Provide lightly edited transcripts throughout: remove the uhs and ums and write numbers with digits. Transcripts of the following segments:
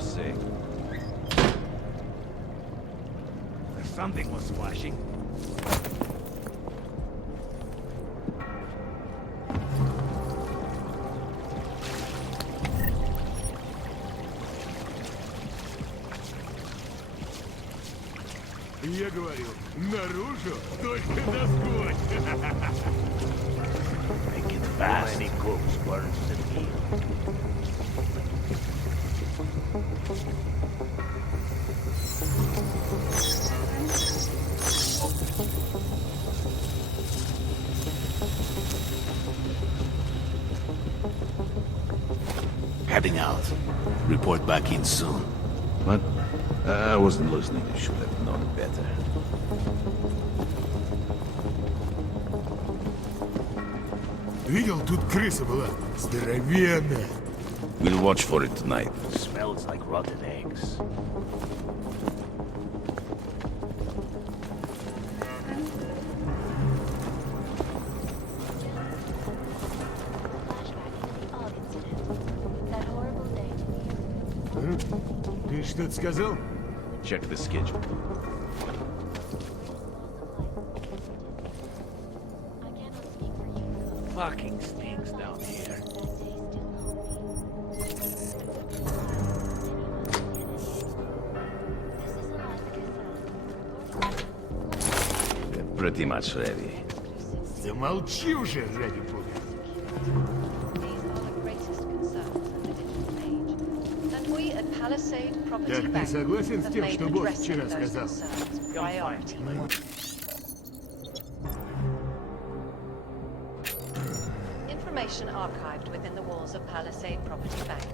you say? Something was flashing. Я говорю, наружу только доскочь. Make it fast. Many cooks burns the meat. Heading out. Report back in soon. What? I wasn't listening. You should have known better. Видел, тут крыса была. Здоровенная. We'll watch for it tonight. Smells like rotten eggs. Ты что-то сказал? Check the schedule. Fucking stinks down here. We're pretty much ready. Да молчи уже, ради бога. Так ты согласен с тем, что босс вчера сказал? Information archived within the walls of Palisade Property Bank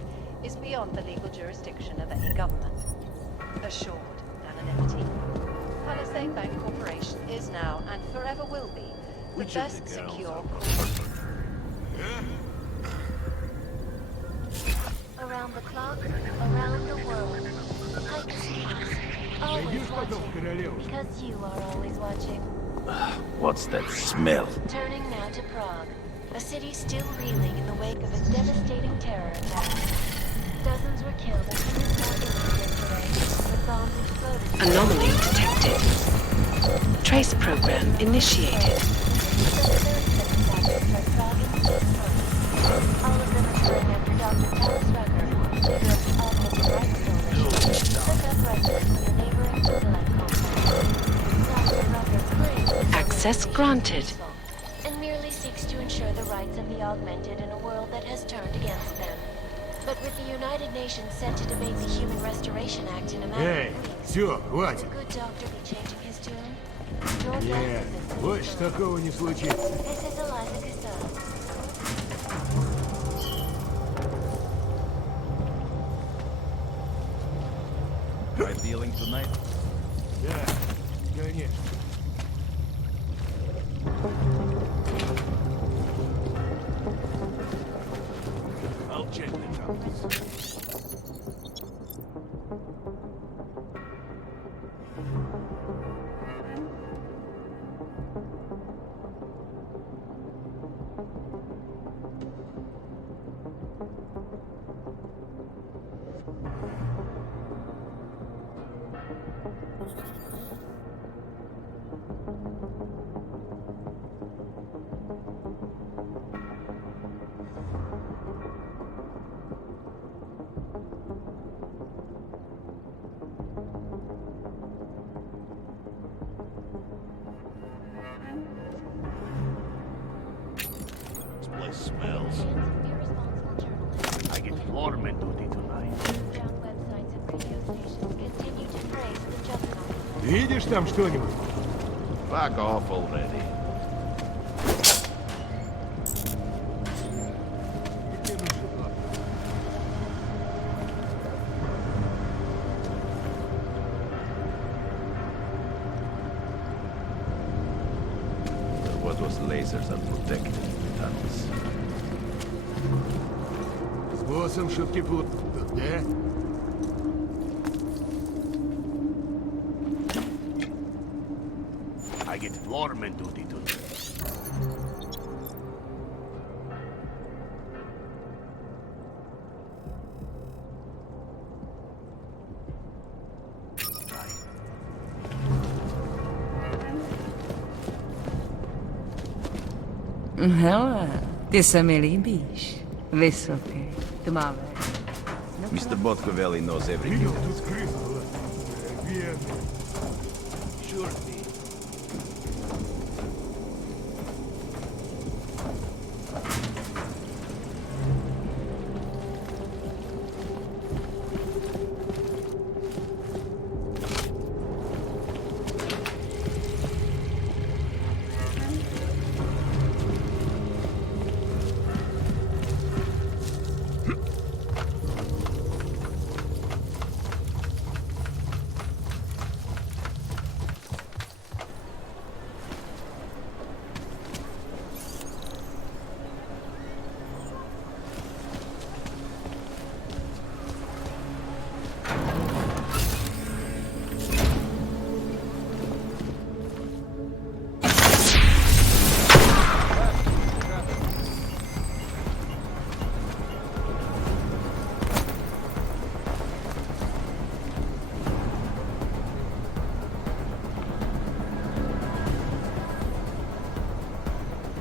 is beyond the legal jurisdiction of any government. Assured anonymity. Palisade Bank Corporation is now and forever will be the best secure around the clock, around the world. Always watching, because you are always watching. What's that smell? Turning now to Prague, a city still reeling in the wake of a devastating terror attack. Dozens were killed and hundreds more injured yesterday when bombs exploded. Anomaly detected. Trace program initiated. All of them occurring after Dr. Alice Rucker, leader of the Offensive Rights Building, took up residence in the neighboring Internet complex. Dr. Rucker claims Access granted. and merely seeks to ensure the rights of the augmented in a world that has turned against them. But with the United Nations set to debate the Human Restoration Act in a matter Эй, of weeks, все, хватит. would a good doctor be changing his tune? Your Нет, guess is as больше good. такого не случится. This is Eliza Costello. Try dealing tonight? Да, конечно. I'll check the towels. This place smells. Irresponsible journalists, I get floorman duty tonight. underground websites and radio stations continue to praise the juggernaut. Видишь там что-нибудь? Fuck off already. Где нужно было? What was lasers are protected tunnels. С боссом шутки будут, да? I get floorman duty tonight. Hele, ty se mi líbíš. Vysoký, tmavé. Mr. Botkovelli knows everything. Видел тут крысу? Верно. Sure thing.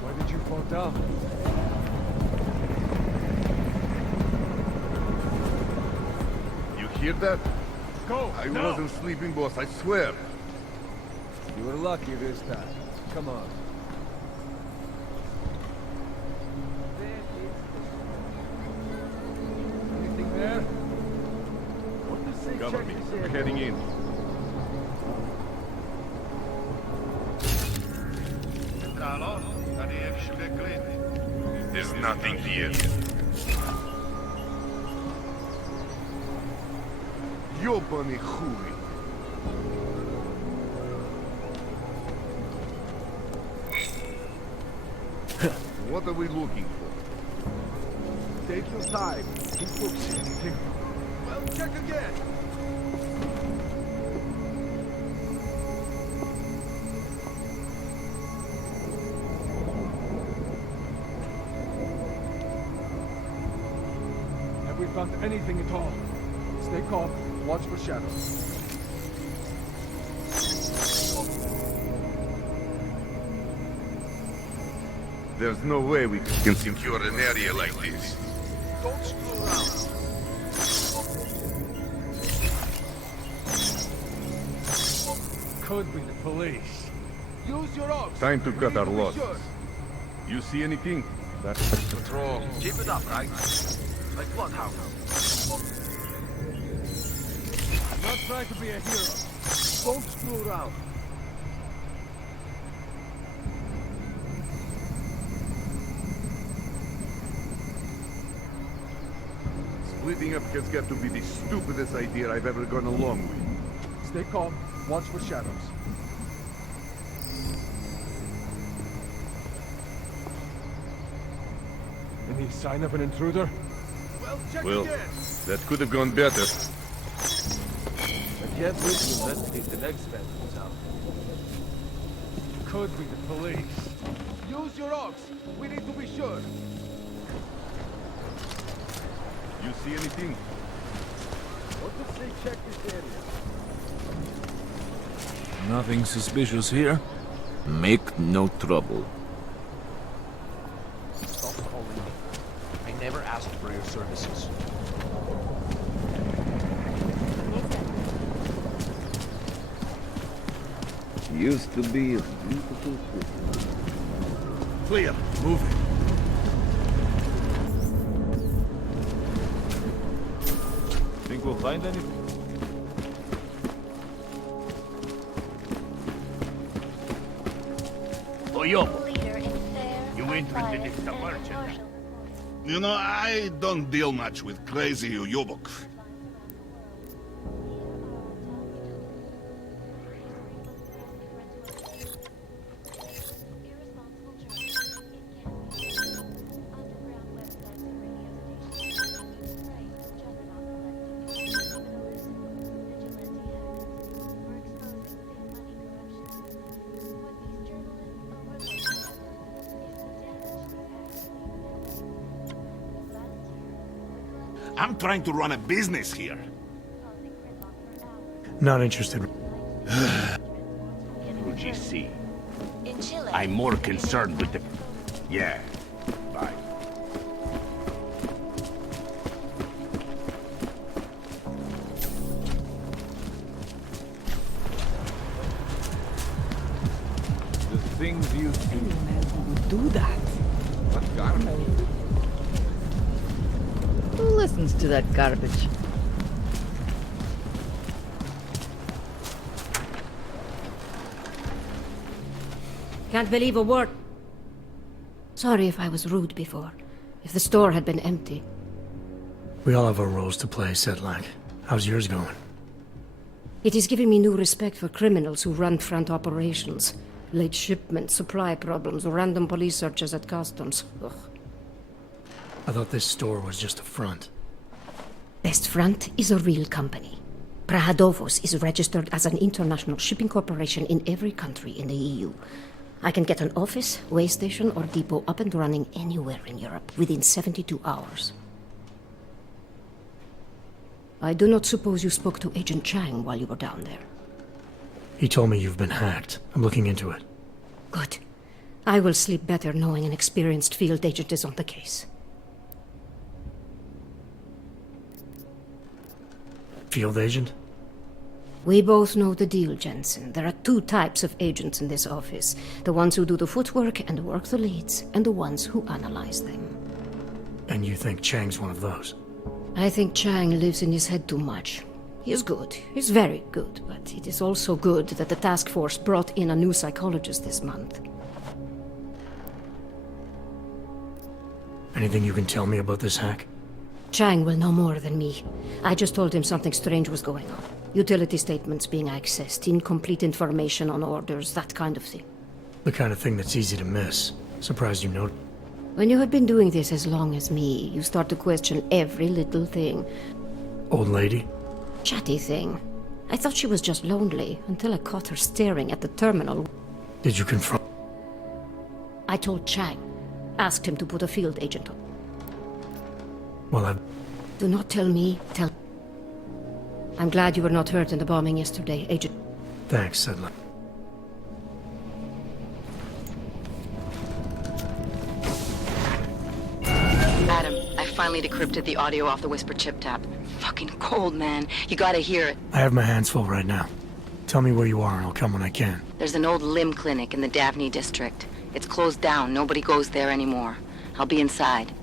Why did you fall down? You hear that? Go! I now. wasn't sleeping, boss, I swear. You were lucky this time. Come on. Anything there? What does say Cover check me. this We're area? heading in. There's nothing here. Ёбаный хуй. What are we looking for? Take your time. He don't see anything. Well, check again. Have we found anything at all? Stay calm. Watch for shadows. There's no way we can secure an area like this. Don't screw around. Could be the police. Use your ox. Time to We cut need our be losses. sure. You see anything? That's Patrol. Keep it up, right? Like what, how? I'm not trying to be a hero. Don't screw around. Splitting up has got to be the stupidest idea I've ever gone along with. Stay calm. Watch for shadows. Any sign of an intruder? Well, check Well, again. that could have gone better. I can't wait to investigate the next man who's out. Could be the police. Use your ox. We need to be sure. You see anything? What does they check this area? Nothing suspicious here. Make no trouble. Stop calling me. I never asked for your services. Used to be a beautiful city. Clear. Move it. Think we'll find anything? Oh, yo. Leader in fair, You interested in unbiased, some and merchant? impartial. You know, I don't deal much with crazy Yobok. I'm trying to run a business here. Not interested. UGC. In Chile, I'm more concerned with the... Yeah. Bye. The things you do. Would do that. What garbage? Who listens to that garbage? Can't believe a word. Sorry if I was rude before. If the store had been empty. We all have our roles to play, Sedlak. How's yours going? It is giving me new respect for criminals who run front operations. Late shipments, supply problems, random police searches at customs. Ugh. I thought this store was just a front. Best Front is a real company. Prahadovos is registered as an international shipping corporation in every country in the EU. I can get an office, way station, or depot up and running anywhere in Europe within 72 hours. I do not suppose you spoke to Agent Chang while you were down there. He told me you've been hacked. I'm looking into it. Good. I will sleep better knowing an experienced field agent is on the case. Field agent? We both know the deal, Jensen. There are two types of agents in this office. The ones who do the footwork and work the leads, and the ones who analyze them. And you think Chang's one of those? I think Chang lives in his head too much. He is good. He's very good. But it is also good that the task force brought in a new psychologist this month. Anything you can tell me about this hack? Chang will know more than me. I just told him something strange was going on. Utility statements being accessed, incomplete information on orders, that kind of thing. The kind of thing that's easy to miss. Surprised you know. When you have been doing this as long as me, you start to question every little thing. Old lady? Chatty thing. I thought she was just lonely, until I caught her staring at the terminal. Did you confront? I told Chang. Asked him to put a field agent on. Well, Do not tell me, tell... I'm glad you were not hurt in the bombing yesterday, Agent. Thanks, Sedlak. Adam, I finally decrypted the audio off the Whisper chip tap. Fucking cold, man. You gotta hear it. I have my hands full right now. Tell me where you are and I'll come when I can. There's an old limb clinic in the Daphne district. It's closed down. Nobody goes there anymore. I'll be inside.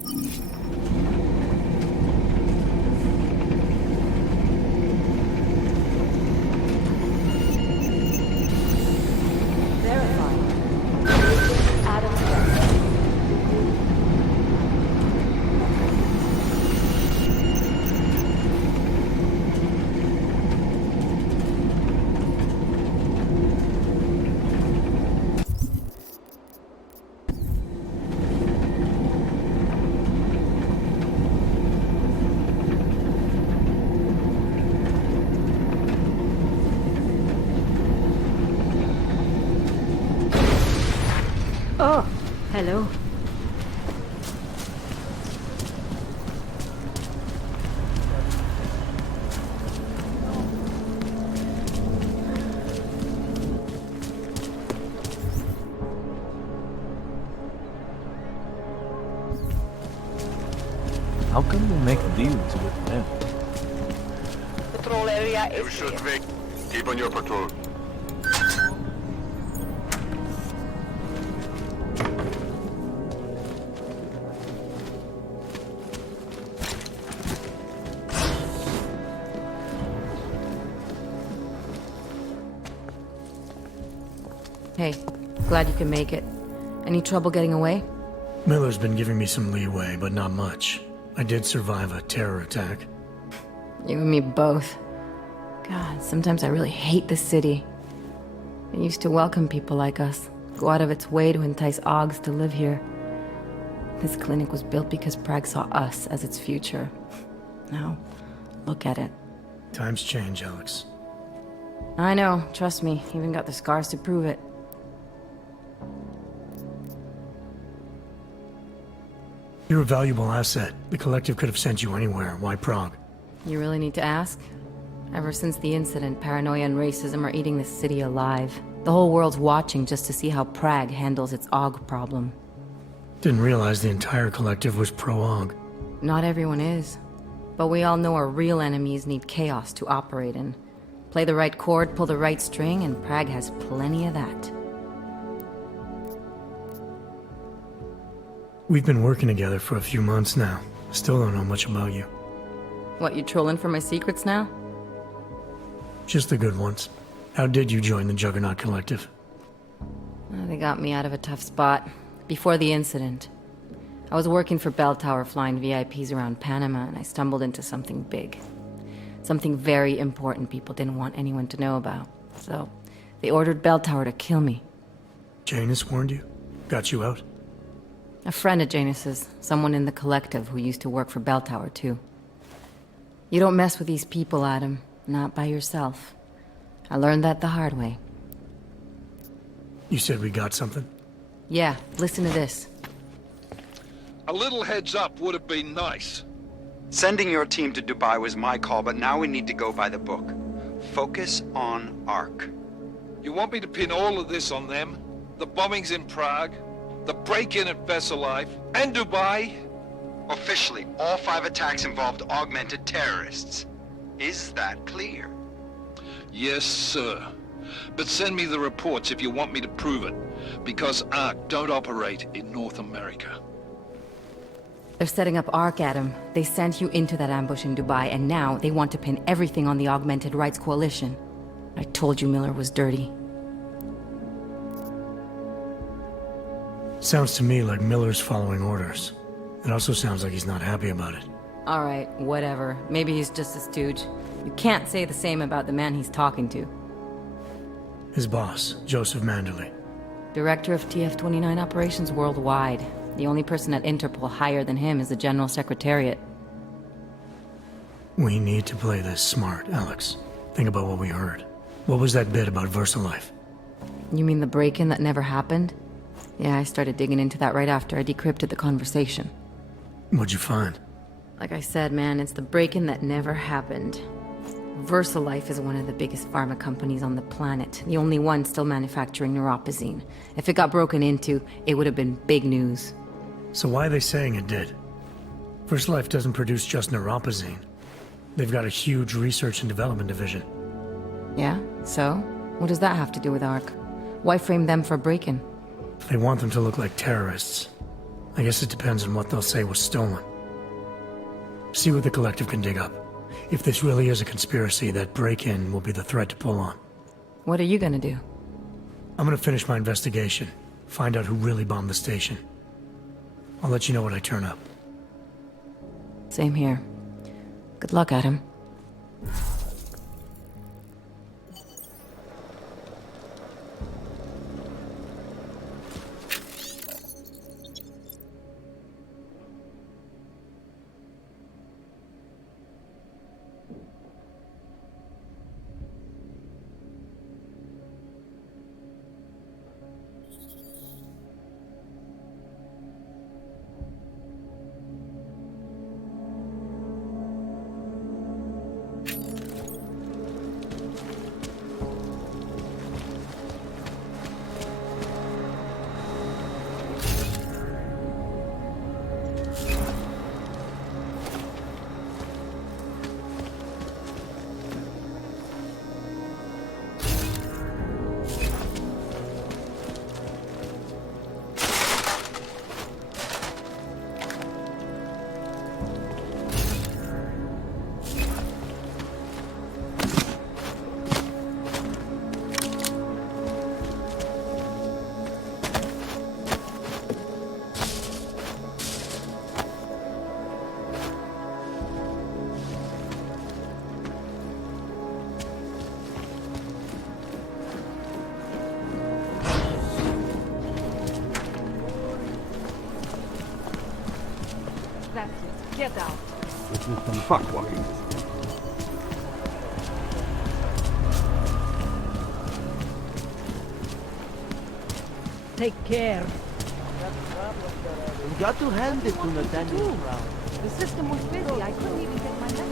Oh, hello. How come you make deals with them? Patrol area is Should keep on your patrol. Hey, glad you can make it. Any trouble getting away? Miller's been giving me some leeway, but not much. I did survive a terror attack. You and me both. God, sometimes I really hate this city. It used to welcome people like us, go out of its way to entice Augs to live here. This clinic was built because Prague saw us as its future. Now, look at it. Times change, Alex. I know, trust me, even got the scars to prove it. You're a valuable asset. The Collective could have sent you anywhere. Why Prague? You really need to ask? Ever since the incident, paranoia and racism are eating this city alive. The whole world's watching just to see how Prague handles its AUG problem. Didn't realize the entire collective was pro-Aug. Not everyone is. But we all know our real enemies need chaos to operate in. Play the right chord, pull the right string, and Prague has plenty of that. We've been working together for a few months now. Still don't know much about you. What, you trolling for my secrets now? Just the good ones. How did you join the Juggernaut Collective? They got me out of a tough spot. Before the incident. I was working for Bell Tower flying VIPs around Panama, and I stumbled into something big. Something very important people didn't want anyone to know about. So, they ordered Bell Tower to kill me. Janus warned you? Got you out? A friend of Janus's, someone in the collective who used to work for Bell Tower too. You don't mess with these people, Adam. Not by yourself. I learned that the hard way. You said we got something? Yeah, listen to this. A little heads up would have been nice. Sending your team to Dubai was my call, but now we need to go by the book. Focus on Ark. You want me to pin all of this on them? The bombings in Prague, the break-in at Vesellive, and Dubai? Officially, all 5 attacks involved augmented terrorists. Is that clear? Yes, sir. But send me the reports if you want me to prove it, because Ark don't operate in North America. They're setting up Ark, Adam. They sent you into that ambush in Dubai, and now they want to pin everything on the Augmented Rights Coalition. I told you Miller was dirty. Sounds to me like Miller's following orders. It also sounds like he's not happy about it. Alright, whatever. Maybe he's just a stooge. You can't say the same about the man he's talking to. His boss, Joseph Manderley. Director of TF-29 operations worldwide. The only person at Interpol higher than him is the General Secretariat. We need to play this smart, Alex. Think about what we heard. What was that bit about VersaLife? You mean the break-in that never happened? Yeah, I started digging into that right after I decrypted the conversation. What'd you find? Like I said, man, it's the break-in that never happened. VersaLife is one of the biggest pharma companies on the planet, the only one still manufacturing neuropozyne. If it got broken into, it would have been big news. So why are they saying it did? VersaLife doesn't produce just neuropozyne. They've got a huge research and development division. Yeah? So? What does that have to do with Ark? Why frame them for break-in? They want them to look like terrorists. I guess it depends on what they'll say was stolen. See what the collective can dig up. If this really is a conspiracy, that break-in will be the thread to pull on. What are you gonna do? I'm gonna finish my investigation. Find out who really bombed the station. I'll let you know when I turn up. Same here. Good luck, Adam. Get out. This is some fuckwalking. Take care. You got to hand it to Nathaniel Brown. The system was busy. I couldn't even get my message.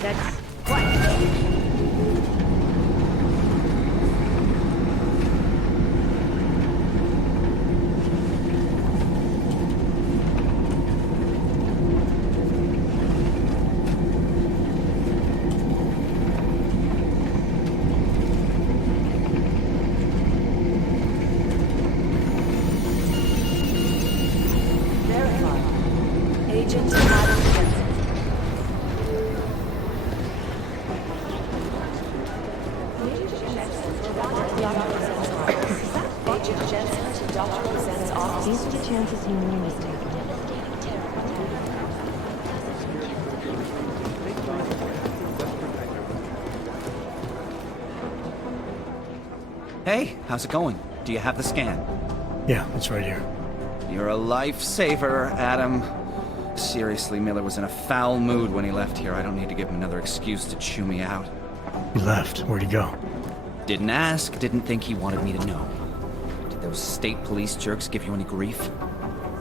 That's quiet. Agent Jensen to Dr. Rosen's office. These are the chances he made a mistake. Devastating terror attack. Hey, how's it going? Do you have the scan? Yeah, it's right here. You're a lifesaver, Adam. Seriously, Miller was in a foul mood when he left here. I don't need to give him another excuse to chew me out. He left. Where'd he go? Didn't ask, didn't think he wanted me to know. Did those state police jerks give you any grief?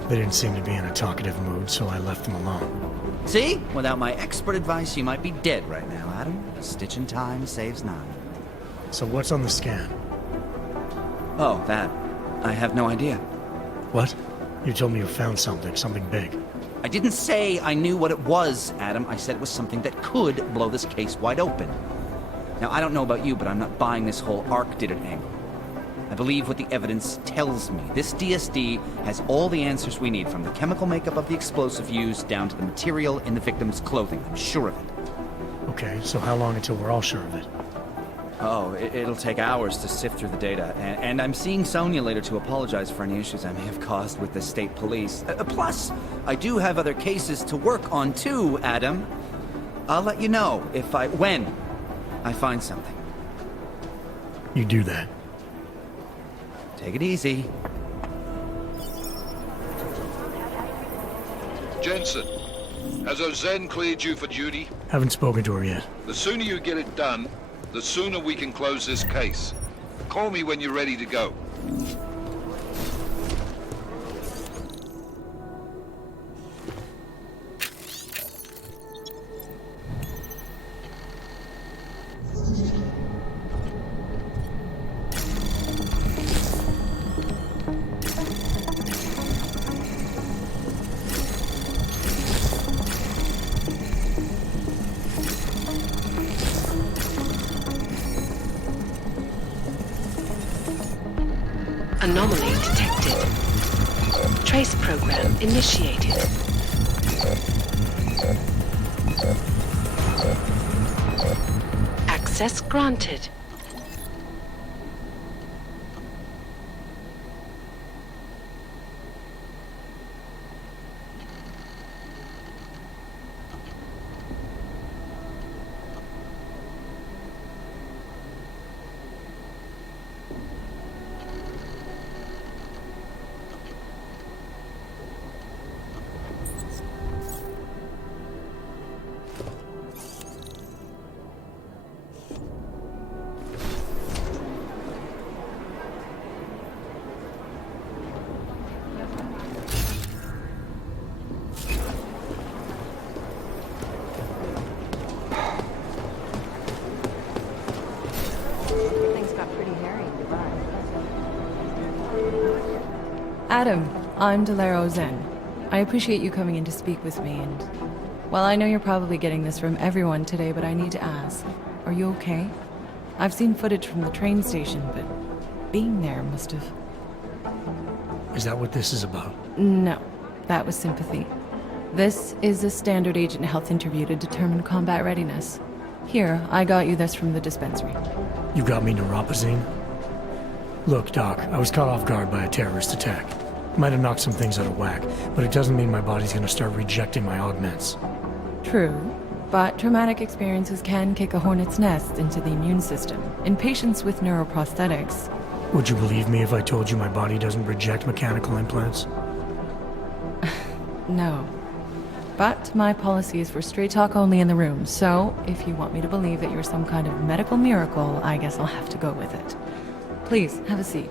They didn't seem to be in a talkative mood, so I left them alone. See? Without my expert advice, you might be dead right now, Adam. A stitch in time saves none. So what's on the scan? Oh, that. I have no idea. What? You told me you found something big. I didn't say I knew what it was, Adam. I said it was something that could blow this case wide open. Now, I don't know about you, but I'm not buying this whole Ark did it angle. I believe what the evidence tells me. This DSD has all the answers we need, from the chemical makeup of the explosive used down to the material in the victim's clothing. I'm sure of it. Okay, so how long until we're all sure of it? Oh, it'll take hours to sift through the data, and I'm seeing Sonia later to apologize for any issues I may have caused with the state police. Plus, I do have other cases to work on too, Adam. I'll let you know when I find something. You do that. Take it easy. Jensen, has Ozen cleared you for duty? Haven't spoken to her yet. The sooner you get it done, the sooner we can close this case. Call me when you're ready to go. Anomaly detected. Trace program initiated. Access granted. Adam, I'm Delaro Zen. I appreciate you coming in to speak with me, and while I know you're probably getting this from everyone today, but I need to ask, are you okay? I've seen footage from the train station, but being there must have... Is that what this is about? No, that was sympathy. This is a standard agent health interview to determine combat readiness. Here, I got you this from the dispensary. You got me neuropazine? Look, Doc, I was caught off guard by a terrorist attack. Might have knocked some things out of whack, but it doesn't mean my body's gonna start rejecting my augments. True, but traumatic experiences can kick a hornet's nest into the immune system. In patients with neuroprosthetics... Would you believe me if I told you my body doesn't reject mechanical implants? No. But my policy is for straight talk only in the room, so if you want me to believe that you're some kind of medical miracle, I guess I'll have to go with it. Please, have a seat.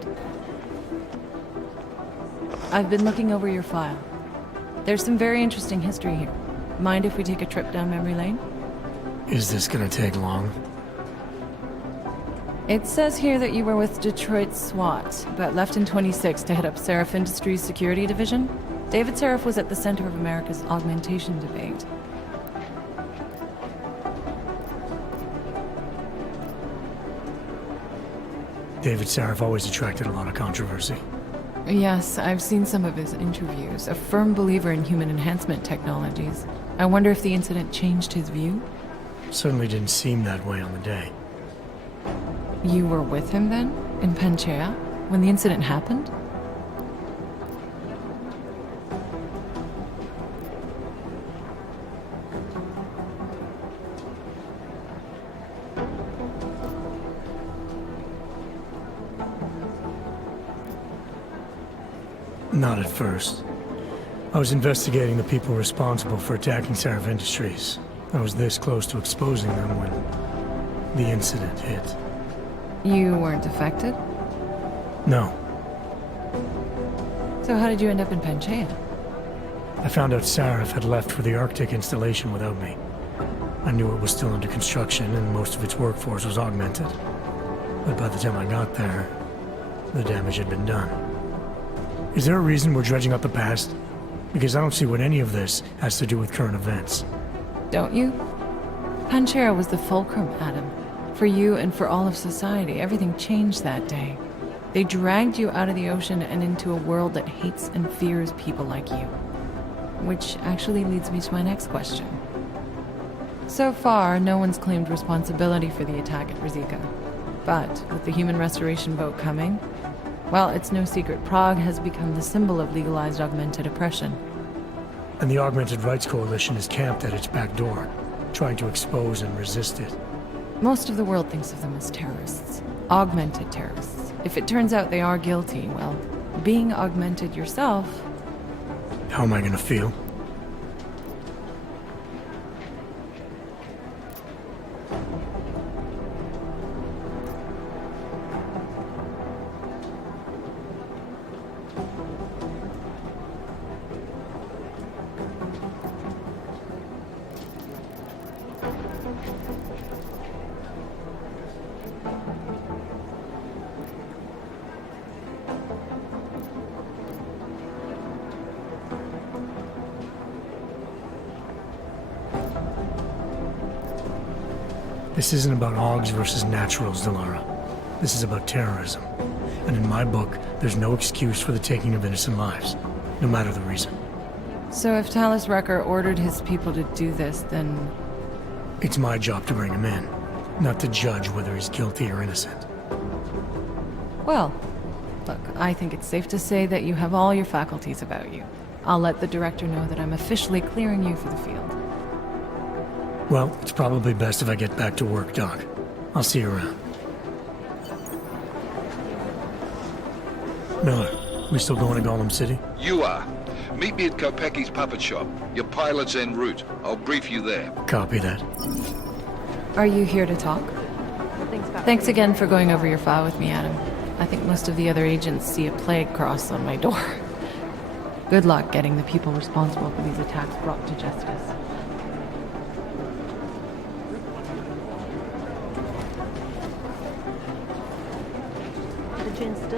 I've been looking over your file. There's some very interesting history here. Mind if we take a trip down memory lane? Is this gonna take long? It says here that you were with Detroit SWAT, but left in 26 to head up Seraph Industries' security division. David Seraph was at the center of America's augmentation debate. David Seraph always attracted a lot of controversy. Yes, I've seen some of his interviews. A firm believer in human enhancement technologies. I wonder if the incident changed his view? Certainly didn't seem that way on the day. You were with him then? In Panchea? When the incident happened? Not at first. I was investigating the people responsible for attacking Sarif Industries. I was this close to exposing them when the incident hit. You weren't affected? No. So how did you end up in Panchea? I found out Sarif had left for the Arctic installation without me. I knew it was still under construction and most of its workforce was augmented. But by the time I got there, the damage had been done. Is there a reason we're dredging up the past? Because I don't see what any of this has to do with current events. Don't you? Panchea was the fulcrum, Adam. For you and for all of society, everything changed that day. They dragged you out of the ocean and into a world that hates and fears people like you. Which actually leads me to my next question. So far, no one's claimed responsibility for the attack at Rizika. But with the human restoration boat coming, well, it's no secret Prague has become the symbol of legalized augmented oppression. And the Augmented Rights Coalition is camped at its back door, trying to expose and resist it. Most of the world thinks of them as terrorists. Augmented terrorists. If it turns out they are guilty, well, being augmented yourself... How am I gonna feel? This isn't about Augs versus Naturals, Delara. This is about terrorism. And in my book, there's no excuse for the taking of innocent lives, no matter the reason. So if Talus Wrecker ordered his people to do this, then... It's my job to bring him in, not to judge whether he's guilty or innocent. Well, look, I think it's safe to say that you have all your faculties about you. I'll let the director know that I'm officially clearing you for the field. Well, it's probably best if I get back to work, Doc. I'll see you around. Miller, we still going to Golem City? You are. Meet me at Kopecki's puppet shop. Your pilot's en route. I'll brief you there. Copy that. Are you here to talk? Thanks again for going over your file with me, Adam. I think most of the other agents see a plague cross on my door. Good luck getting the people responsible for these attacks brought to justice.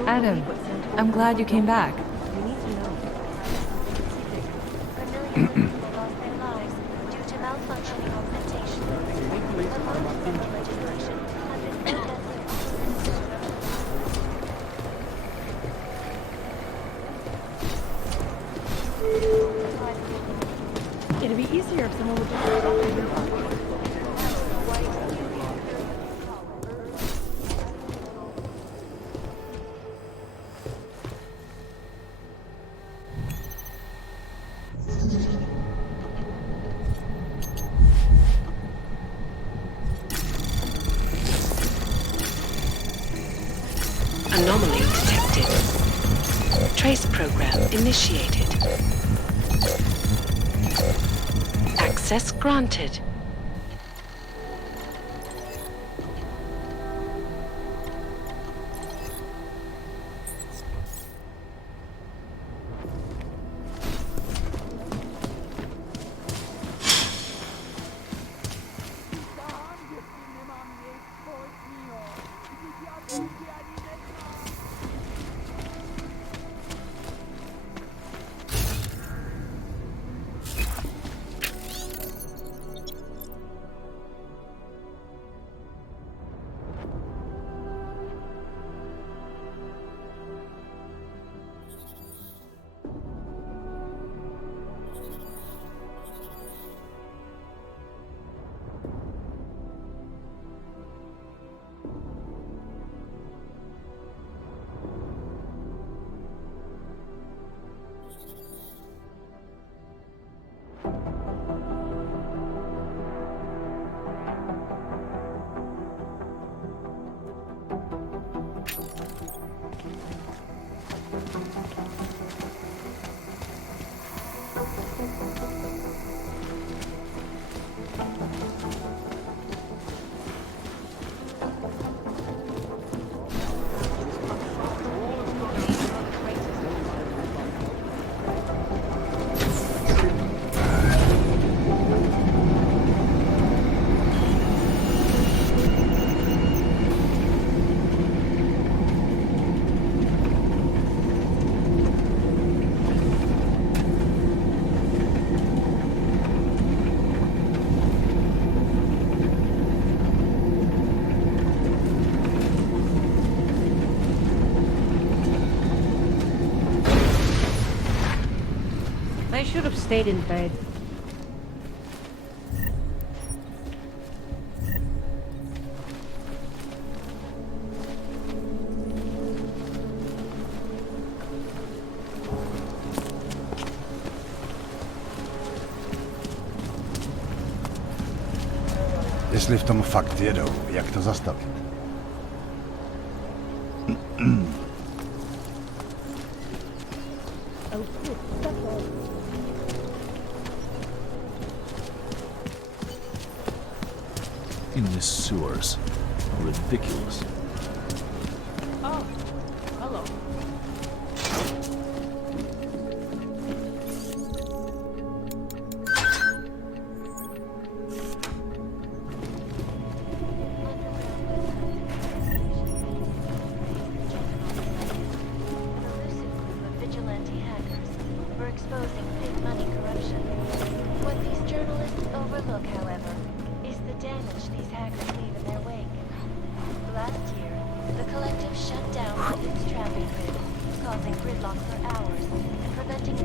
Adam, I'm glad you came back. It'd be easier if someone would just stop in your pocket. Anomaly detected. Trace program initiated. Access granted. I should have stayed in bed. Jeśli w tym fakt wiedział, jak to zastawić? In the sewers. Ridiculous. Oh, hello. Vigilante hackers for exposing big money corruption. What these journalists overlook, however, is the damage these hackers leave in their wake. Last year, the collective shut down London's traffic grid, causing gridlock for hours and preventing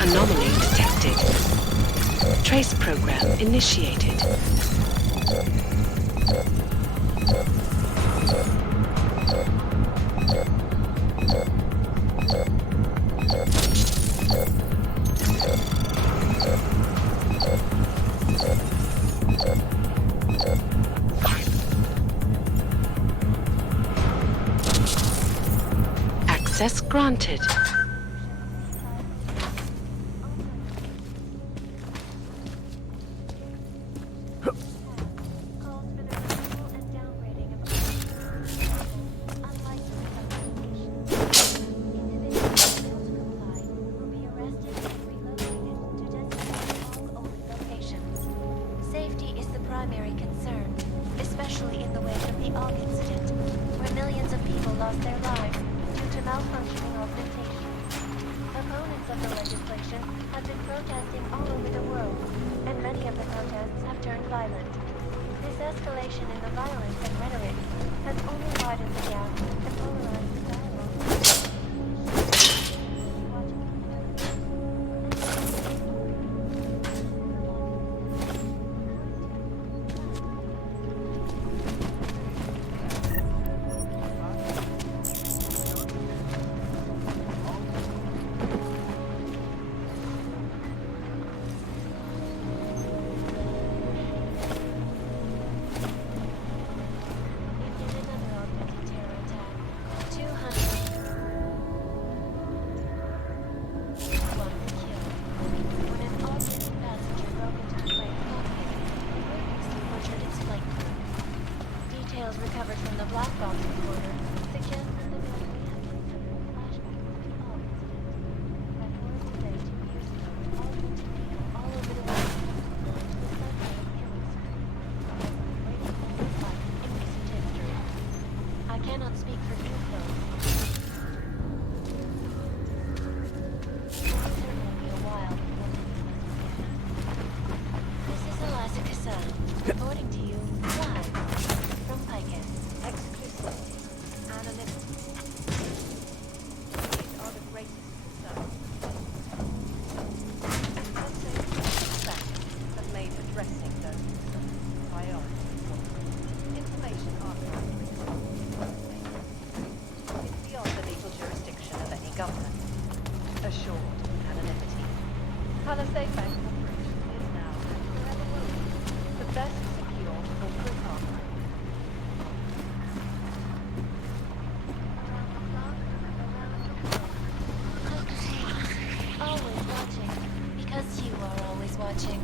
Anomaly detected. Trace program initiated. Access granted. Safety is the primary concern, especially in the wake of the AUG incident, where millions of people lost their lives due to malfunctioning augmentation. Opponents of the legislation have been protesting all over the world, and many of the protests have turned violent. This escalation in the violence and rhetoric has only widened the gap and polarized the dialogue. Details recovered from the black box recorder suggest that the man may have considered flashbacks to the AUG incident. That horrible day 2 years ago, augmented people all over the world launched the psychotic killing spree, causing the greatest mass of life in recent history. I cannot speak for you, though. It will certainly be a while before this is Eliza Kassan, reporting to you live from Pikehead. Exclusivity. Anonymity. These are the greatest concerns. Facts have made addressing those concerns a priority. Information archive is beyond the legal jurisdiction of any government. Assured anonymity. Palisade Bank Corporation is now and forever will be the best secure corporate archive. Always watching, because you are always watching.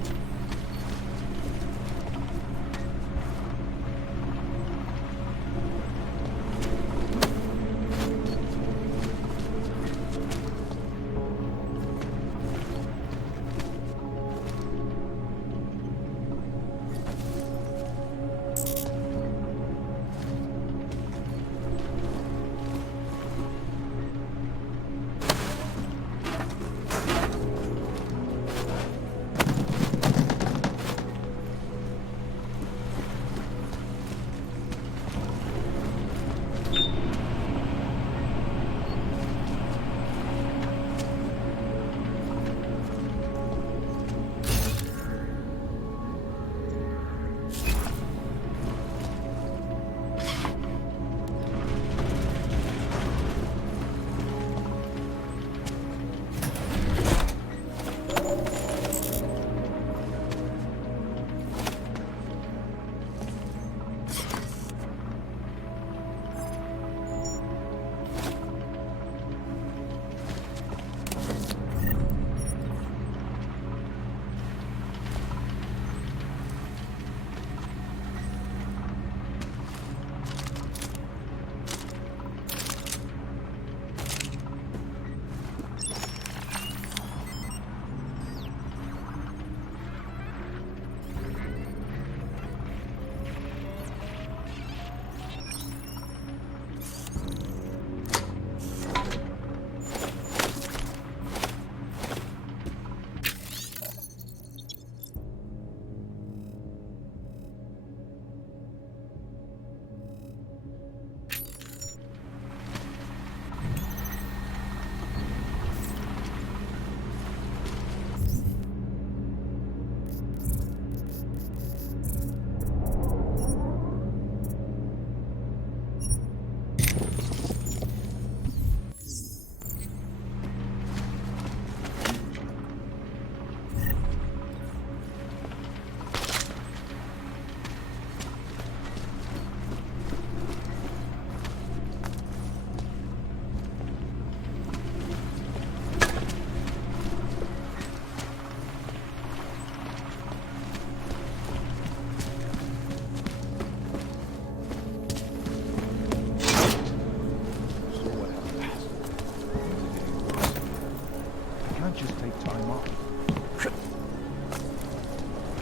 just take time off.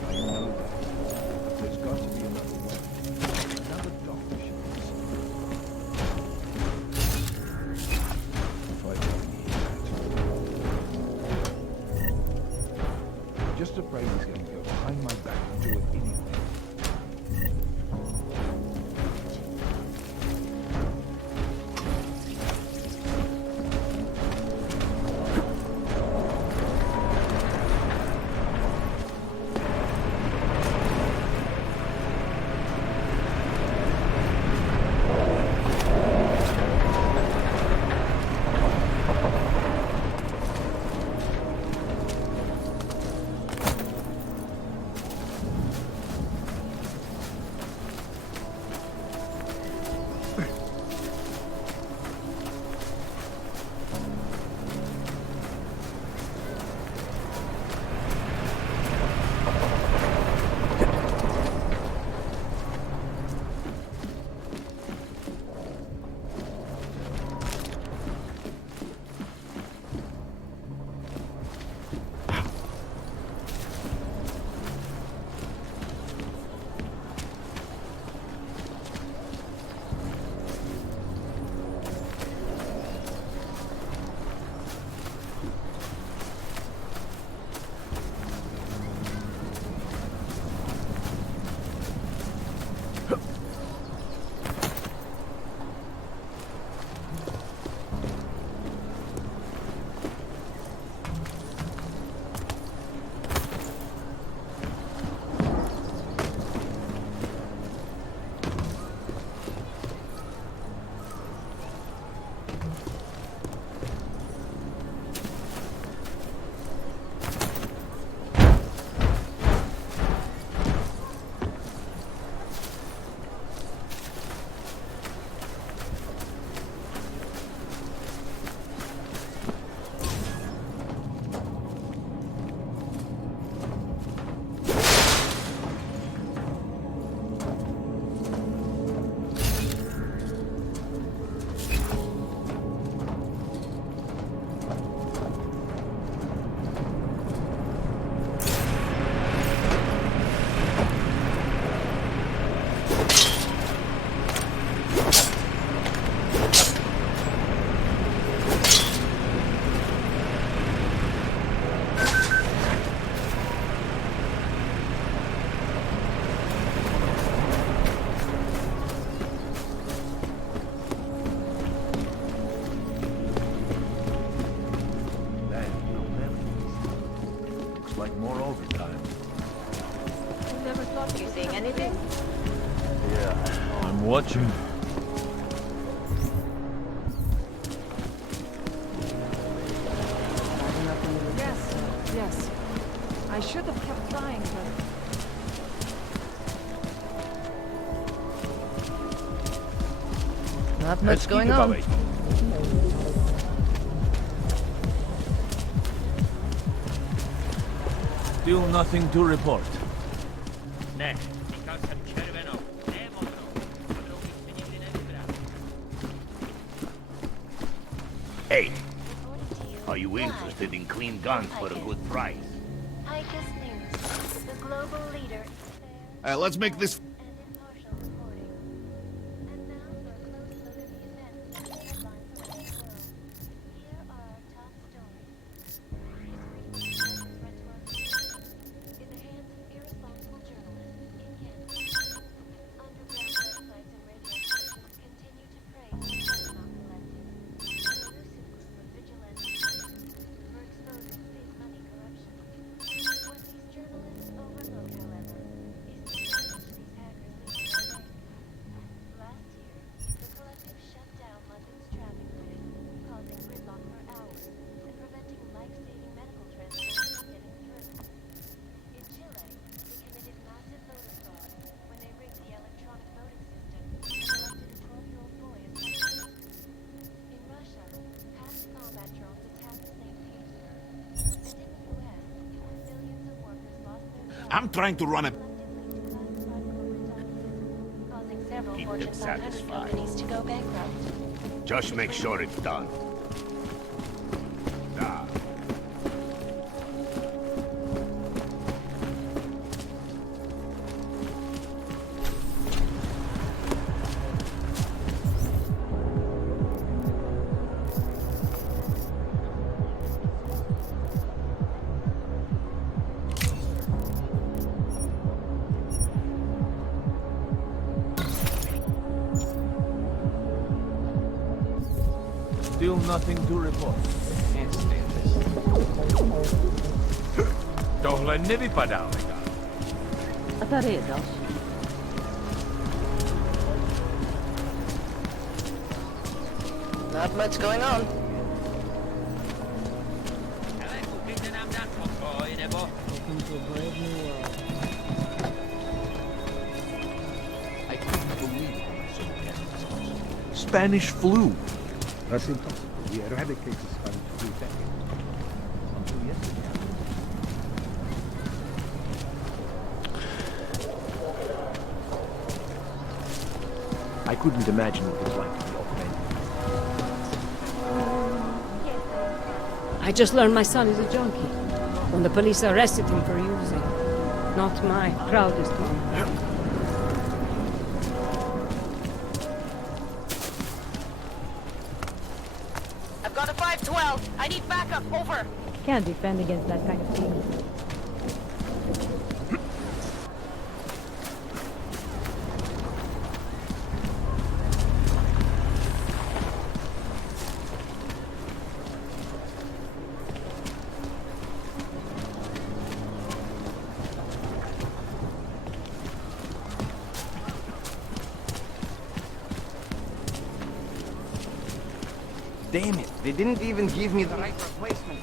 I know that. There's got to be another way. Another doctor should if I don't need that. Just afraid he's going to go behind my back and do it anyway. More overtime. Never thought you seeing anything? Yeah, I'm watching. Yes. I should have kept trying, but... Not much going on. Still nothing to report. Hey, are you interested in clean guns for a good price? Icus News, the global leader. Let's make this... I'm trying to run a... Keep them satisfied. To go bankrupt. Just make sure it's done. nothing to report. Can't stand this. Tohle nevypadá legálně. A tady je další. Not much going on. I couldn't believe it when I saw the gas. Spanish flu. That's impossible. We eradicated Spanish flu decades. Until yesterday. I couldn't imagine what it was like to be offended. I just learned my son is a junkie. When the police arrested him for using. Not my proudest moment. I've got a 512. I need backup. Over. Can't defend against that kind of thing. Damn it, they didn't even give me the right replacement.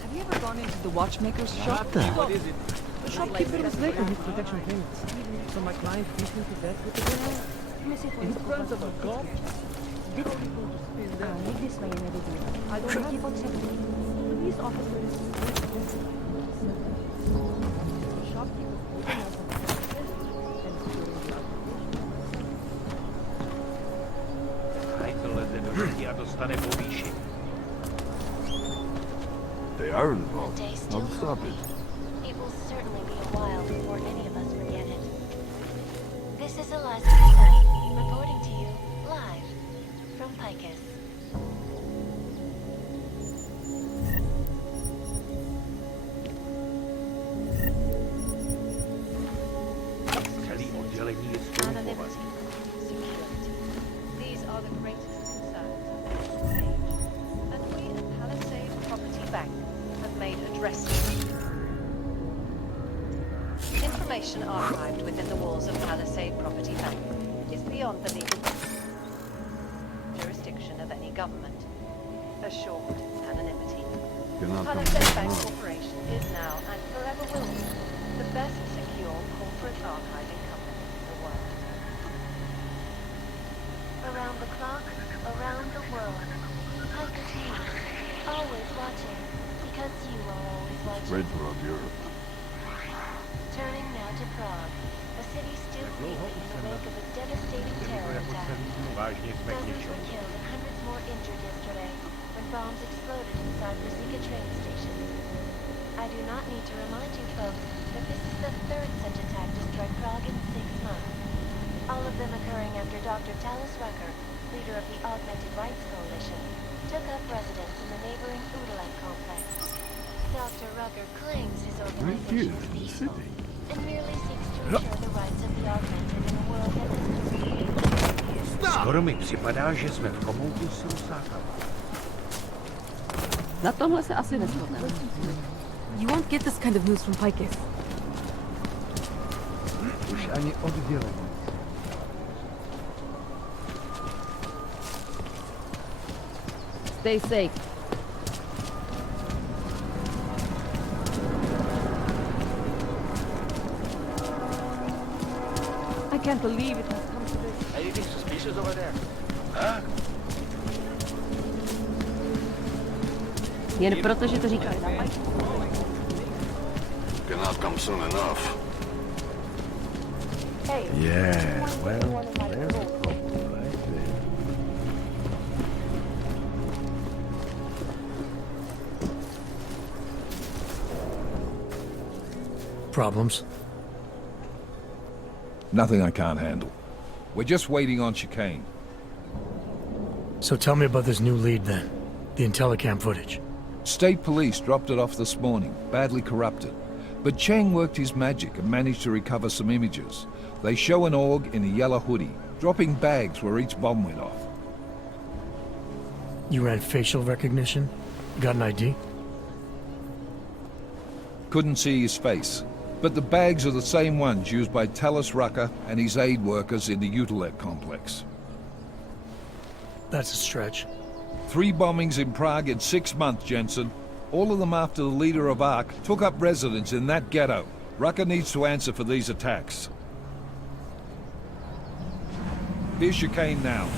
Have you ever gone into the watchmaker's shop? What is it? The shopkeeper was late on his protection payments. So my client beat him to death with the girl. In front of a cop? Leave this way and everything. I don't have police officers. Shopkeeper holding us on the They are involved. I'll stop it. It will certainly be a while before any of us forget it. This is Eliza Site, reporting to you live from Picus. Anonymity, security. These are the greatest concerns of this age. And we at Palisade Property Bank have made addresses. Information archived within the walls of Palisade Property Bank is beyond the legal jurisdiction of any government. Assured anonymity. Palisade Bank Corporation is now and forever will be the best secure corporate archiving company in the world. Around the clock, around the world. Picus News, always watching, because you are always watching. Red from Europe. Turning now to Prague, a city still reeling in the wake of a devastating terror attack. Dozens were killed and hundreds more injured yesterday when bombs exploded inside Brzezinka train station. I do not need to remind you folks that this is the third such attack to strike Prague in 6 months. All of them occurring after Dr. Talis Rucker, leader of the Augmented Rights Coalition, took up residence in the neighboring Udalan complex. Dr. Rucker claims his organization is peaceful and merely seeks to ensure the rights of the augmented in a world that has been Skoro mi připadá, že jsme v komoutu s Rusákama. Na tomhle se asi neshodneme. You won't get this kind of news from Picus. Už ani oddělení. Stay safe. I can't believe it has come to this. Anything suspicious over there? Huh? Jen proto, že to říkali na Picus. Cannot come soon enough. Yeah, well, there's the problem right there. Problems? Nothing I can't handle. We're just waiting on chicane. So tell me about this new lead then. The Intellicam footage. State police dropped it off this morning, badly corrupted. But Cheng worked his magic and managed to recover some images. They show an org in a yellow hoodie, dropping bags where each bomb went off. You ran facial recognition? Got an ID? Couldn't see his face, but the bags are the same ones used by Talos Rucker and his aid workers in the Utilec complex. That's a stretch. 3 bombings in Prague in 6 months, Jensen. All of them after the leader of ARC took up residence in that ghetto. Rucker needs to answer for these attacks. Here's chicane now.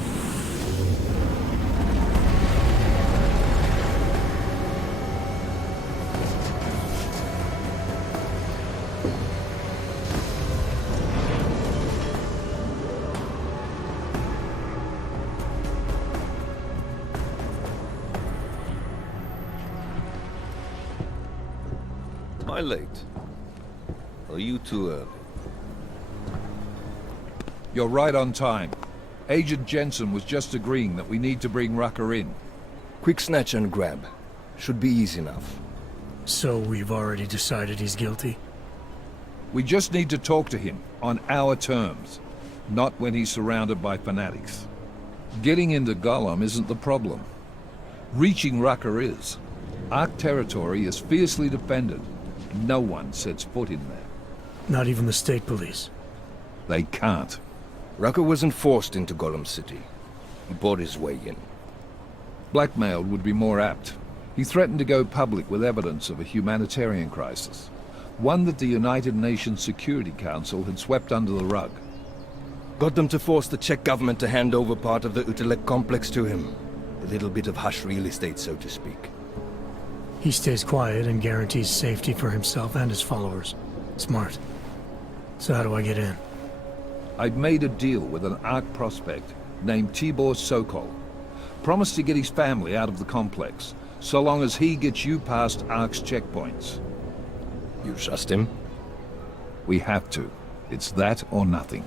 Am I late? Are you too early? You're right on time. Agent Jensen was just agreeing that we need to bring Rucker in. Quick snatch and grab. Should be easy enough. So we've already decided he's guilty? We just need to talk to him, on our terms. Not when he's surrounded by fanatics. Getting into Gollum isn't the problem. Reaching Rucker is. ARC territory is fiercely defended. No one sets foot in there. Not even the state police? They can't. Rucker wasn't forced into Gollum City. He bought his way in. Blackmailed would be more apt. He threatened to go public with evidence of a humanitarian crisis. One that the United Nations Security Council had swept under the rug. Got them to force the Czech government to hand over part of the Utilec complex to him. A little bit of hush real estate, so to speak. He stays quiet and guarantees safety for himself and his followers. Smart. So how do I get in? I'd made a deal with an ARC prospect named Tibor Sokol. Promised to get his family out of the complex, so long as he gets you past ARC's checkpoints. You trust him? We have to. It's that or nothing.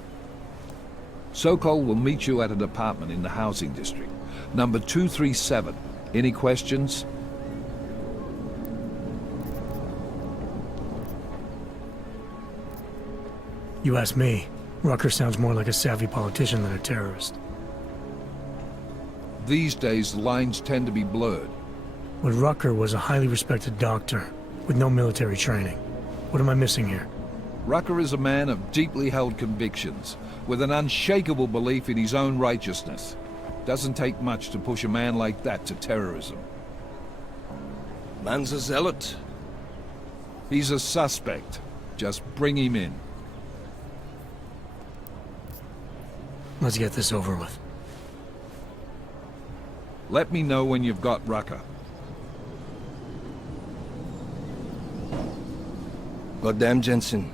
Sokol will meet you at an apartment in the housing district. Number 237. Any questions? You ask me. Rucker sounds more like a savvy politician than a terrorist. These days, the lines tend to be blurred. But Rucker was a highly respected doctor, with no military training. What am I missing here? Rucker is a man of deeply held convictions, with an unshakable belief in his own righteousness. Doesn't take much to push a man like that to terrorism. Man's a zealot. He's a suspect. Just bring him in. Let's get this over with. Let me know when you've got Rucker. Goddamn, Jensen.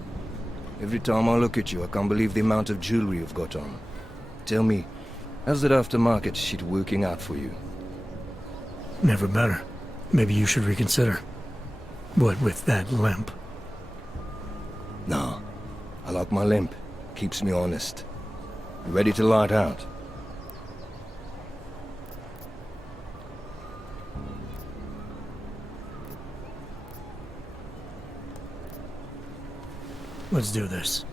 Every time I look at you, I can't believe the amount of jewelry you've got on. Tell me, how's that aftermarket shit working out for you? Never better. Maybe you should reconsider. What with that limp? No. I like my limp. Keeps me honest. You ready to light out? Let's do this.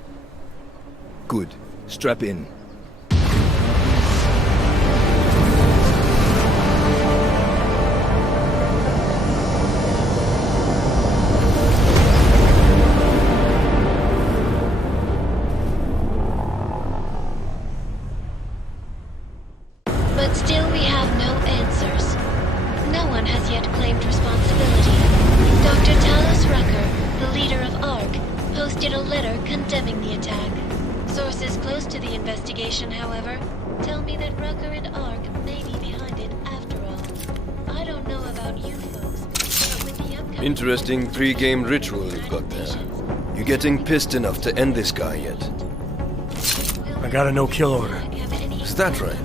Good. Strap in. But still we have no answers. No one has yet claimed responsibility. Dr. Talos Rucker, the leader of ARC, posted a letter condemning the attack. Sources close to the investigation, however, tell me that Rucker and ARC may be behind it after all. I don't know about you folks, but with the upcoming... Interesting three-game ritual you've got there. You getting pissed enough to end this guy yet? I got a no-kill order. Is that right?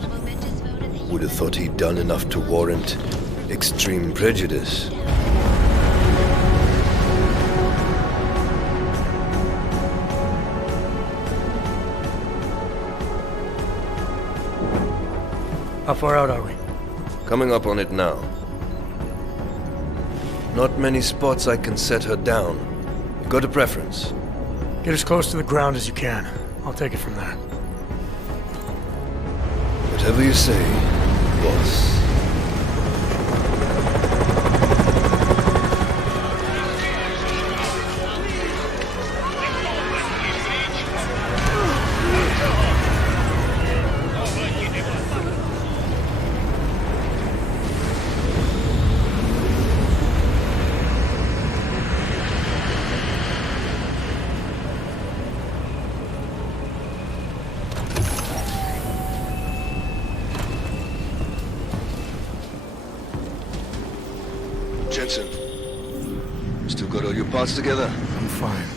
Would have thought he'd done enough to warrant extreme prejudice. How far out are we? Coming up on it now. Not many spots I can set her down. You got a preference? Get as close to the ground as you can. I'll take it from there. Whatever you say, boss. Jensen, still got all your parts together? I'm fine.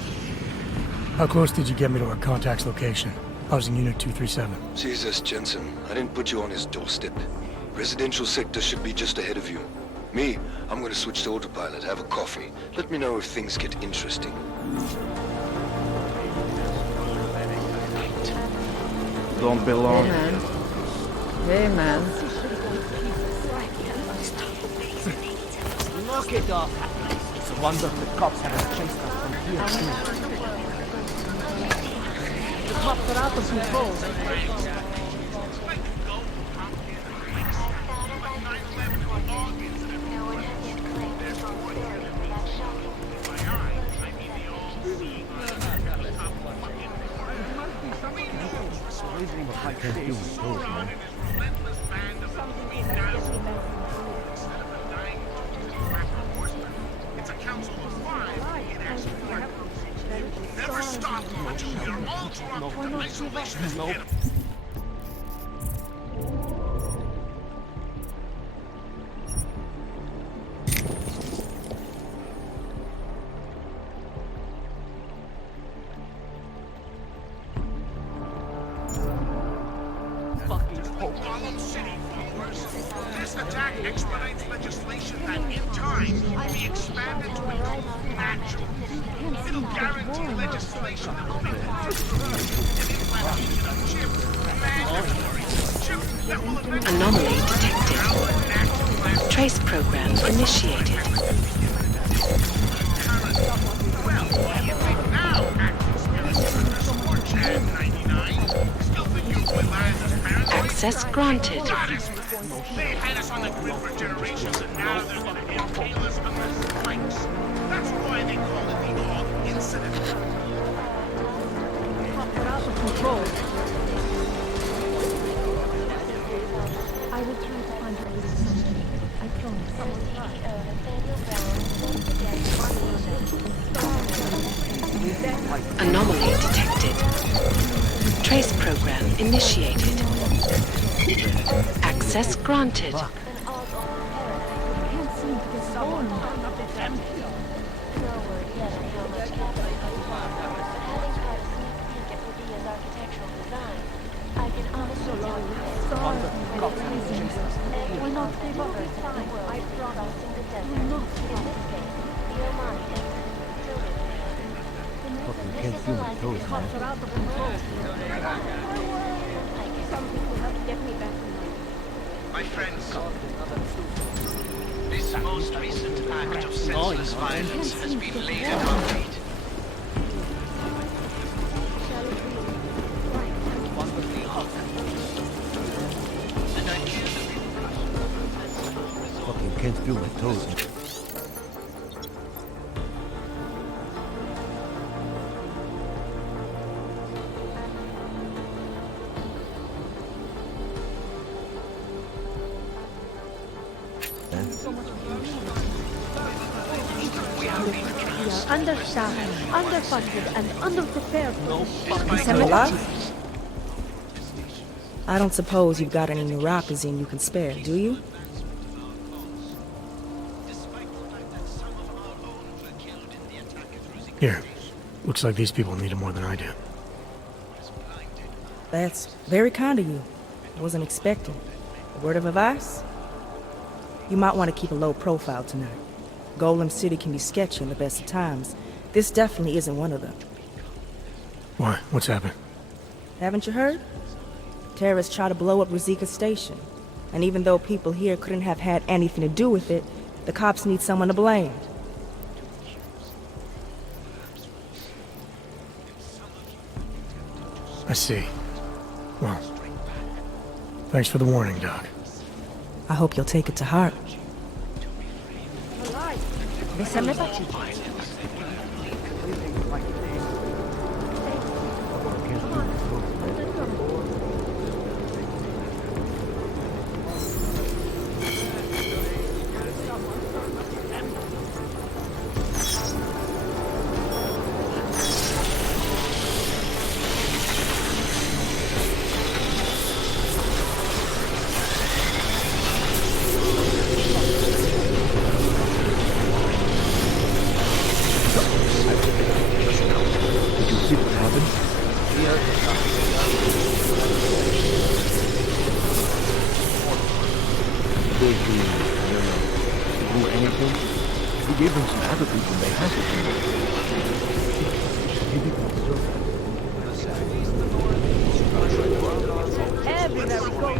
How close did you get me to our contact's location? I was in Unit 237. Jesus, Jensen, I didn't put you on his doorstep. Residential sector should be just ahead of you. Me, I'm gonna switch to autopilot, have a coffee. Let me know if things get interesting. Don't belong. Hey, man. Knock it off. It's a wonder the cops haven't chased us from here too. The cops are out of control. It's a council of 5. Never stop until we are all dropped in isolation as cannibals. Gotham City followers. This attack expedites legislation that, in time, will be expanded to include natural. It'll guarantee legislation that will make Anomaly detected. Trace program initiated. Access granted. They had us on the grid for generations, and now they're going to impale us on the spikes. That's why they call it the Og Incident. We're out of control. I will try to find a way to something. I promise. Anomaly detected. Trace program initiated. Access granted. Can't feel my toes, man. My friends, this most recent act of senseless violence has been laid at our feet. And I Fucking can't feel my toes. We are understaffed, underfunded, and underprepared. I don't suppose you've got any neuropozyne you can spare, do you? Here. Looks like these people need it more than I do. That's very kind of you. I wasn't expecting. A word of advice? You might want to keep a low profile tonight. Golem City can be sketchy in the best of times. This definitely isn't one of them. Why? What's happened? Haven't you heard? Terrorists try to blow up Rizika Station. And even though people here couldn't have had anything to do with it, the cops need someone to blame. see. Well, thanks for the warning, Doc. I hope you'll take it to heart. Laissez-moi partir. We gave them some attitude when they had it. Everywhere we go.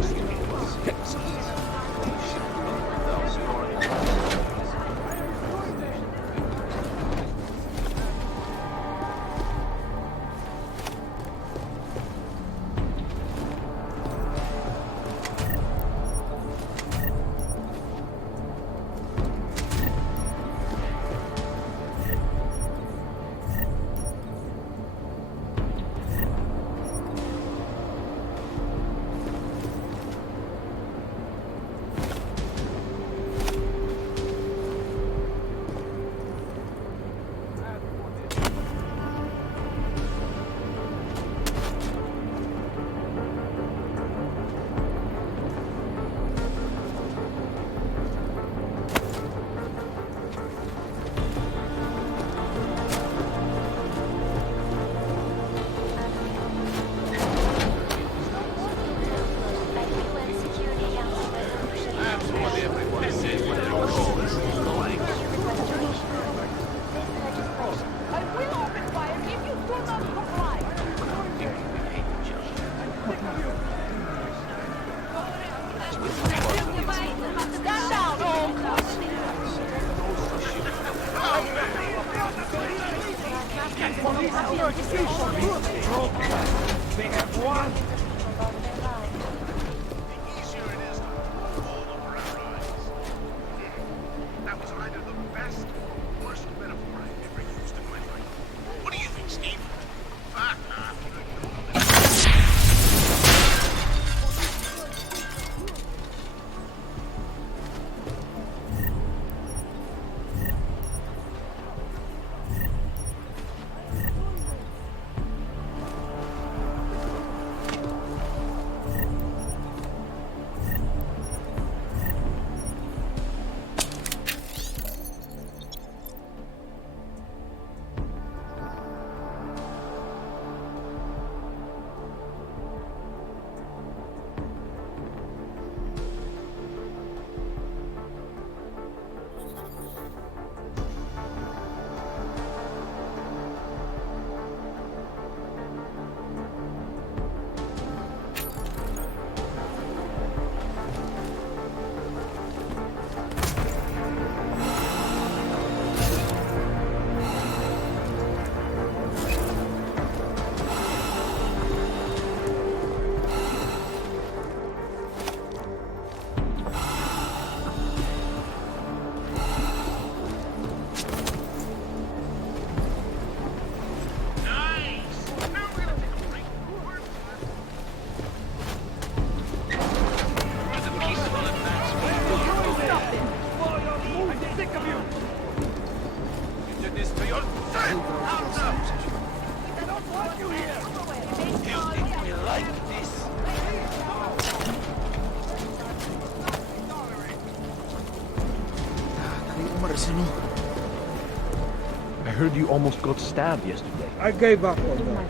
I heard you almost got stabbed yesterday. I gave up on that.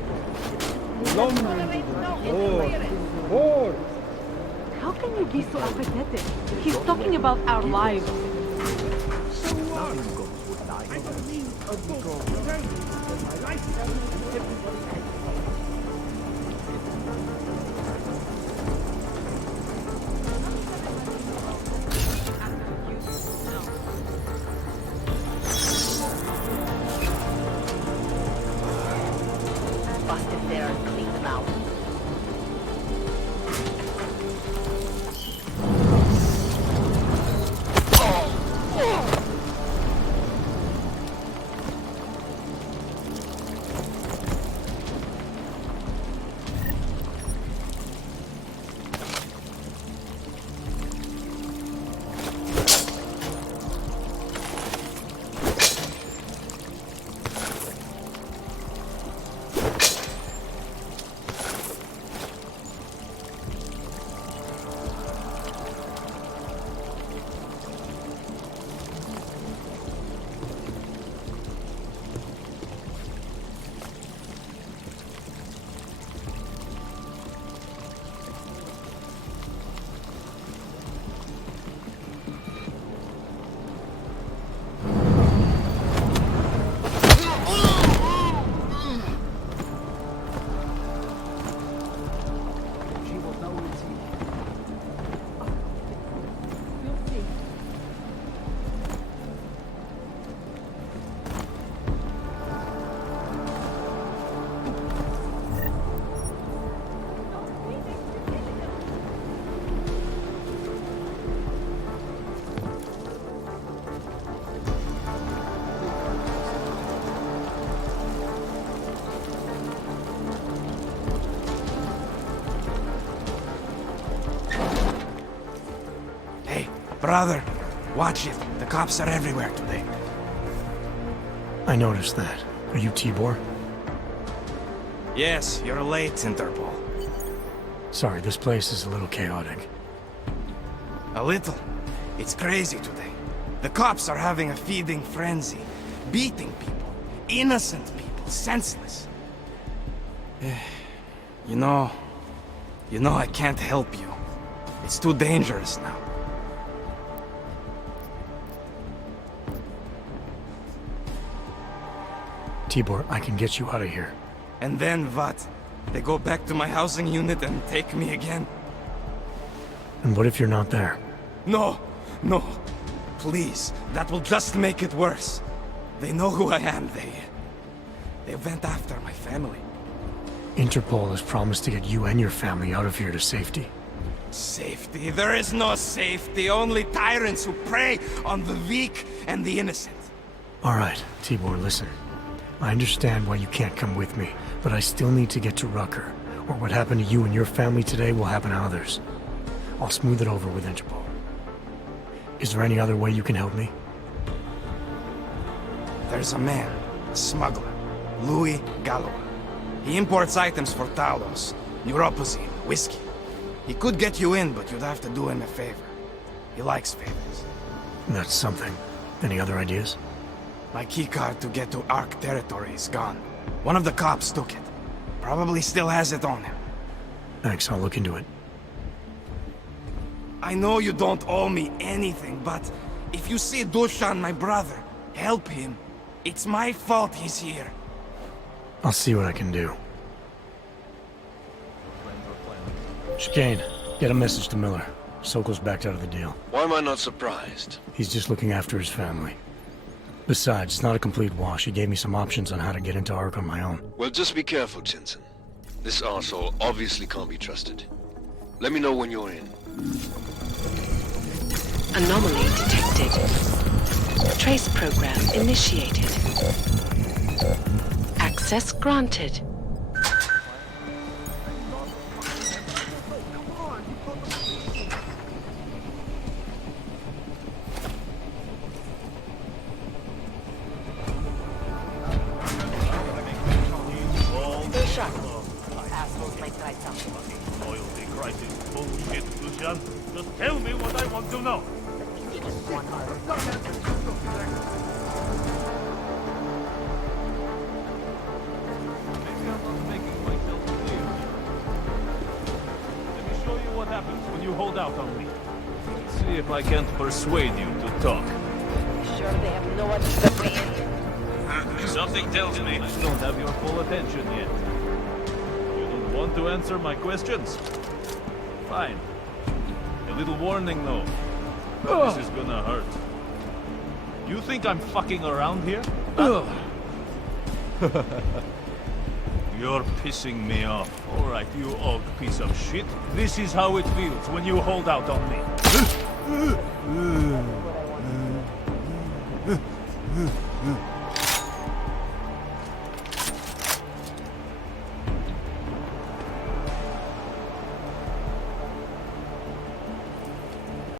More. How can you be so apathetic? He's talking about our lives. Nothing goes with life. Bust in there and clean them out. Brother, watch it. The cops are everywhere today. I noticed that. Are you Tibor? Yes, you're late, Interpol. Sorry, this place is a little chaotic. A little. It's crazy today. The cops are having a feeding frenzy. Beating people. Innocent people. Senseless. You know, I can't help you. It's too dangerous now. Tibor, I can get you out of here. And then what? They go back to my housing unit and take me again? And what if you're not there? No, no. Please, that will just make it worse. They know who I am. They went after my family. Interpol has promised to get you and your family out of here to safety. Safety? There is no safety. Only tyrants who prey on the weak and the innocent. All right, Tibor, listen. I understand why you can't come with me, but I still need to get to Rucker, or what happened to you and your family today will happen to others. I'll smooth it over with Interpol. Is there any other way you can help me? There's a man, a smuggler, Louis Gallois. He imports items for Talos, neuropozyne, whiskey. He could get you in, but you'd have to do him a favor. He likes favors. That's something. Any other ideas? My keycard to get to Ark territory is gone. One of the cops took it. Probably still has it on him. Thanks, I'll look into it. I know you don't owe me anything, but if you see Dushan, my brother, help him. It's my fault he's here. I'll see what I can do. Chicane, get a message to Miller. Sokol's backed out of the deal. Why am I not surprised? He's just looking after his family. Besides, it's not a complete wash. He gave me some options on how to get into Ark on my own. Well, just be careful, Jensen. This arsehole obviously can't be trusted. Let me know when you're in. Anomaly detected. Trace program initiated. Access granted. Loyalty crisis bullshit, Dushan. Just tell me what I want to know. Maybe I'm not making myself clear. Let me show you what happens when you hold out on me. See if I can't persuade you to talk. Sure they have no other way in. Something tells me I don't have your full attention yet. You don't want to answer my questions? Fine. A little warning though. This is gonna hurt. You think I'm fucking around here? You're pissing me off. Alright, you og piece of shit. This is how it feels when you hold out on me.